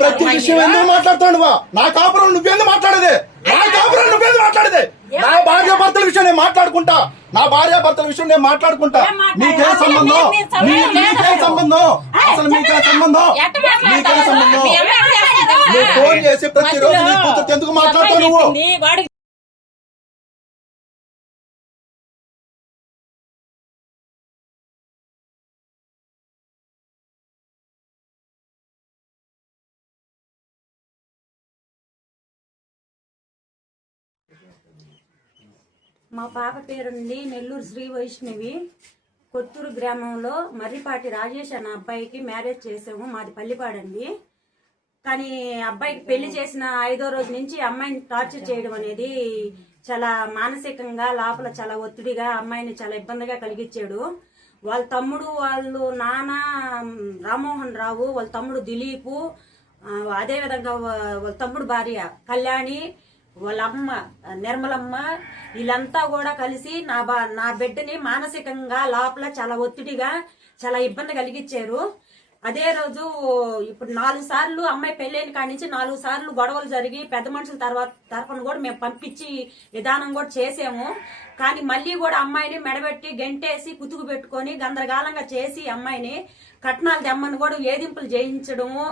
ప్రతి విషయం ఎందుకు మాట్లాడుతాడు? నా కాపురం నువ్వెందుకు మాట్లాడేది? నా కాపురం నువ్వెందుకు మాట్లాడేది? నా భార్య భర్తల విషయం నేను మాట్లాడుకుంటా. నా భార్య భర్తల విషయం నేను మాట్లాడుకుంటా. నీకే సంబంధం? నీకే సంబంధం? అసలు మీకే సంబంధం? నీకే సంబంధం? నువ్వు ఫోన్ చేసి ప్రతిరోజు నీ కూతురు ఎందుకు మాట్లాడతావు నువ్వు? మా పాప పేరుండి నెల్లూరు శ్రీ వైష్ణవి. కొత్తూరు గ్రామంలో మర్రిపాటి రాజేష్ అన్న అబ్బాయికి మ్యారేజ్ చేసాము. మాది పల్లిపాడండి. కానీ అబ్బాయికి పెళ్లి చేసిన 5వ రోజు నుంచి అమ్మాయిని టార్చర్ చేయడం అనేది చాలా మానసికంగా లోపల చాలా ఒత్తిడిగా అమ్మాయిని చాలా ఇబ్బందిగా కలిగించాడు. వాళ్ళ తమ్ముడు, వాళ్ళు నాన్న రామ్మోహన్ రావు, వాళ్ళ తమ్ముడు దిలీపు, అదేవిధంగా వాళ్ళ తమ్ముడు భార్య కళ్యాణి, వాళ్ళ అమ్మ నిర్మలమ్మ, వీళ్ళంతా కూడా కలిసి నా బిడ్డని మానసికంగా లోపల చాలా ఒత్తిడిగా చాలా ఇబ్బంది కలిగించారు. అదే రోజు ఇప్పుడు 4 సార్లు అమ్మాయి పెళ్ళైన కాడి నుంచి 4 సార్లు గొడవలు జరిగి పెద్ద మనుషుల తరఫున కూడా మేము పంపించి విధానం కూడా చేసాము. కానీ మళ్ళీ కూడా అమ్మాయిని మెడబెట్టి గంటేసి కుతుకు పెట్టుకొని గందరగోళంగా చేసి అమ్మాయిని కట్నాలు తెమ్మని కూడా వేధింపులు చేయించడము.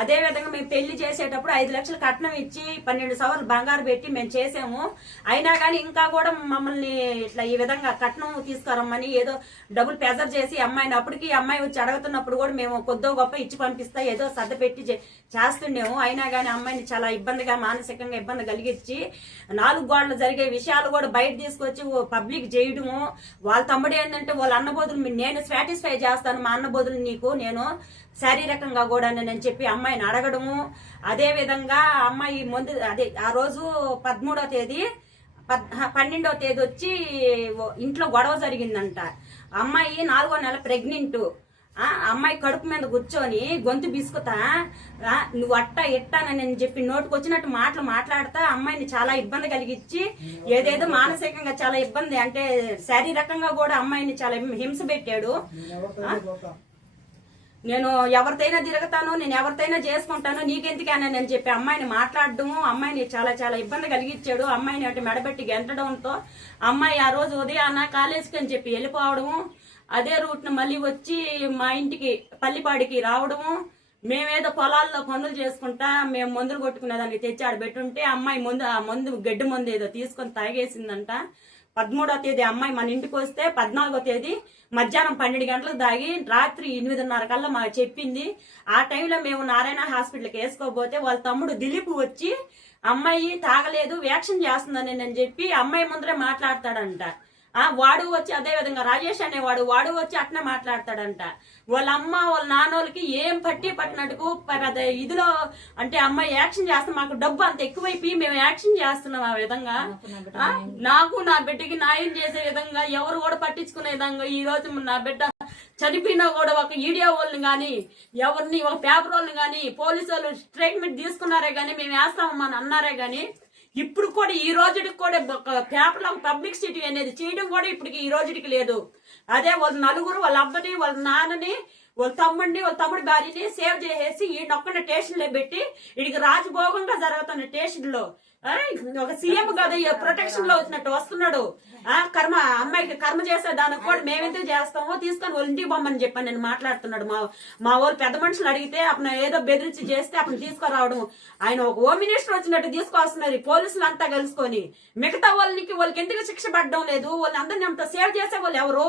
అదేవిధంగా మేము పెళ్లి చేసేటప్పుడు 5 లక్షలు కట్నం ఇచ్చి 12 సవర్లు బంగారు పెట్టి మేము చేసాము. అయినా కానీ ఇంకా కూడా మమ్మల్ని ఇట్లా ఈ విధంగా కట్నం తీసుకురమ్మని ఏదో డబ్బులు ప్రెజర్ చేసి అమ్మాయిని, అప్పటికి అమ్మాయి వచ్చి అడుగుతున్నప్పుడు కూడా మేము కొద్దో గొప్ప ఇచ్చి పంపిస్తా ఏదో సర్ద పెట్టి చేస్తుండేము. అయినా కానీ అమ్మాయిని చాలా ఇబ్బందిగా మానసికంగా ఇబ్బంది కలిగించి 4 గోడలు జరిగే విషయాలు కూడా బయట తీసుకొచ్చి పబ్లిక్ చేయడము. వాళ్ళ తమ్ముడు ఏంటంటే వాళ్ళ అన్నబోధులు నేను సాటిస్ఫై చేస్తాను, మా అన్నబోధులు నీకు నేను శారీరకంగా కూడా నేను చెప్పి అమ్మాయిని అడగడము. అదే విధంగా అమ్మాయి ముందు ఆ రోజు 13వ తేదీ 12వ తేదీ వచ్చి ఇంట్లో గొడవ జరిగిందంట. అమ్మాయి 4వ నెల ప్రెగ్నెంట్. అమ్మాయి కడుపు మీద కూర్చొని గొంతు బిసుకుతా నువ్వు అట్టా ఎట్టానని చెప్పి నోటుకు వచ్చినట్టు మాటలు మాట్లాడతా అమ్మాయిని చాలా ఇబ్బంది కలిగించి ఏదేదో మానసికంగా చాలా ఇబ్బంది అంటే శారీరకంగా కూడా అమ్మాయిని చాలా హింస పెట్టాడు. నేను ఎవరితైనా తిరుగుతాను, నేను ఎవరితైనా చేసుకుంటాను, నీకెందుకేనని చెప్పి అమ్మాయిని మాట్లాడడము, అమ్మాయిని చాలా చాలా ఇబ్బంది కలిగించాడు. అమ్మాయిని అటు మెడబెట్టి గెంటడంతో అమ్మాయి ఆ రోజు ఉదయాన్న కాలేజీకి అని చెప్పి వెళ్ళిపోవడము. అదే రూట్ను మళ్ళీ వచ్చి మా ఇంటికి పల్లిపాడికి రావడము. మేమేదో పొలాల్లో పనులు చేసుకుంటా మేము మందులు కొట్టుకునేదానికి తెచ్చి ఆడ పెట్టుంటే అమ్మాయి మందు గడ్డి మందు ఏదో తీసుకొని తాగేసిందంట. 13వ తేదీ అమ్మాయి మన ఇంటికి వస్తే 14వ తేదీ మధ్యాహ్నం 12 గంటలకు దాగి రాత్రి 8:30 కల్లా మాకు చెప్పింది. ఆ టైంలో మేము నారాయణ హాస్పిటల్కి వేసుకోపోతే వాళ్ళ తమ్ముడు దిలీప్ వచ్చి అమ్మాయి తాగలేదు వ్యాక్సిన్ చేస్తుందని నేను చెప్పి అమ్మాయి ముందరే మాట్లాడతాడంట. వాడు వచ్చి అదే విధంగా రాజేష్ అనేవాడు వాడు వచ్చి అట్నే మాట్లాడతాడంట. వాళ్ళ అమ్మ వాళ్ళ నాన్నోళ్ళకి ఏం పట్టినట్టుకు పెద్ద ఇదిలో అంటే అమ్మాయి యాక్షన్ చేస్తాం, మాకు డబ్బు అంత ఎక్కువైపోయి మేము యాక్షన్ చేస్తున్నాం. ఆ విధంగా నాకు నా బిడ్డకి న్యాయం చేసే విధంగా ఎవరు కూడా పట్టించుకునే విధంగా ఈ రోజు నా బిడ్డ చనిపోయినా కూడా ఒక ఈడియో వాళ్ళని గాని ఎవరిని ఒక పేపర్ వాళ్ళని గాని పోలీసు వాళ్ళు స్టేట్మెంట్ తీసుకున్నారే గాని మేము వేస్తామని అన్నారే గాని ఇప్పుడు కూడా ఈ రోజుకి కూడా పేపర్లో పబ్లిక్ సిటీ అనేది చేయడం కూడా ఇప్పటికి ఈ రోజుకి లేదు. అదే వాళ్ళ నలుగురు వాళ్ళ అబ్బని వాళ్ళ నాన్నని వాళ్ళ తమ్ముడి భార్యని సేవ్ చేసేసి ఈయనొక్కన స్టేషన్ లో పెట్టి వీడికి రాజభోగంగా జరుగుతున్న స్టేషన్ లో ఒక సీఎం కదా ప్రొటెక్షన్ లో వచ్చినట్టు వస్తున్నాడు. అమ్మాయికి కర్మ చేసే దానికి కూడా మేమెందుకు చేస్తామో తీసుకొని వాళ్ళ ఇంటికి బొమ్మని చెప్పని నేను మాట్లాడుతున్నాడు. మా వాళ్ళు పెద్ద మనుషులు అడిగితే అప్పుడు ఏదో బెదిరించి చేస్తే అప్పుడు తీసుకురావడం, ఆయన ఒక హోమ్ మినిస్టర్ వచ్చినట్టు తీసుకొస్తున్నది పోలీసులు అంతా కలుసుకొని. మిగతా వాళ్ళకి ఎందుకు శిక్ష పడడం లేదు? వాళ్ళందరినీ అంత సేవ్ చేసే వాళ్ళు ఎవరు?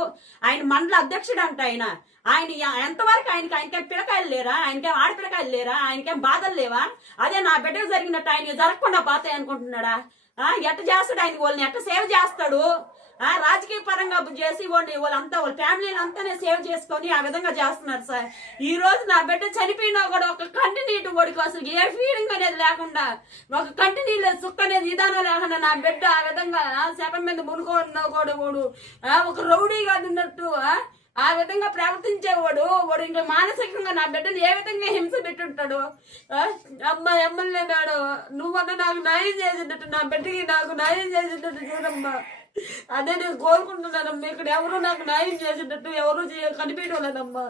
ఆయన మండల అధ్యక్షుడు అంట. ఆయన ఆయన ఎంతవరకు ఆయనకేం పిల్లకాయలు లేరా, ఆయనకేం ఆడపిల్లకాయలు లేరా, ఆయనకేం బాధలు లేవా? అదే నా బిడ్డకు జరిగినట్టు ఆయన జరగకుండా పోతాయి అనుకుంటున్నాడా? ఎట్ట చేస్తాడు ఆయన? వాళ్ళని ఎట్ట సేవ్ చేస్తాడు? రాజకీయ పరంగా చేసి వాళ్ళంతా వాళ్ళ ఫ్యామిలీని అంతానే సేవ్ చేసుకొని ఆ విధంగా చేస్తున్నారు సార్. ఈ రోజు నా బిడ్డ చనిపోయినా కూడా ఒక కంటి నీటి వాడికి అసలు ఏ ఫీలింగ్ అనేది లేకుండా, ఒక కంటి నీళ్ళ సుక్క అనేది విధానం లేకుండా నా బిడ్డ ఆ విధంగా శవం మీద మునుకోడు ఒక రౌడీగా ఉన్నట్టు ఆ విధంగా ప్రవర్తించేవాడు. వాడు ఇంకా మానసికంగా నా బిడ్డను ఏ విధంగా హింస పెట్టుంటాడు. అమ్మ ఎమ్మెల్యే మేడం, నువ్వన్నా నాకు న్యాయం చేసినట్టు, నా బిడ్డకి నాకు న్యాయం చేసినట్టు చూడమ్మా. అదే నేను కోరుకుంటున్నానమ్మా. ఇక్కడ ఎవరు నాకు న్యాయం చేసేటట్టు ఎవరు కనిపించలేదమ్మా.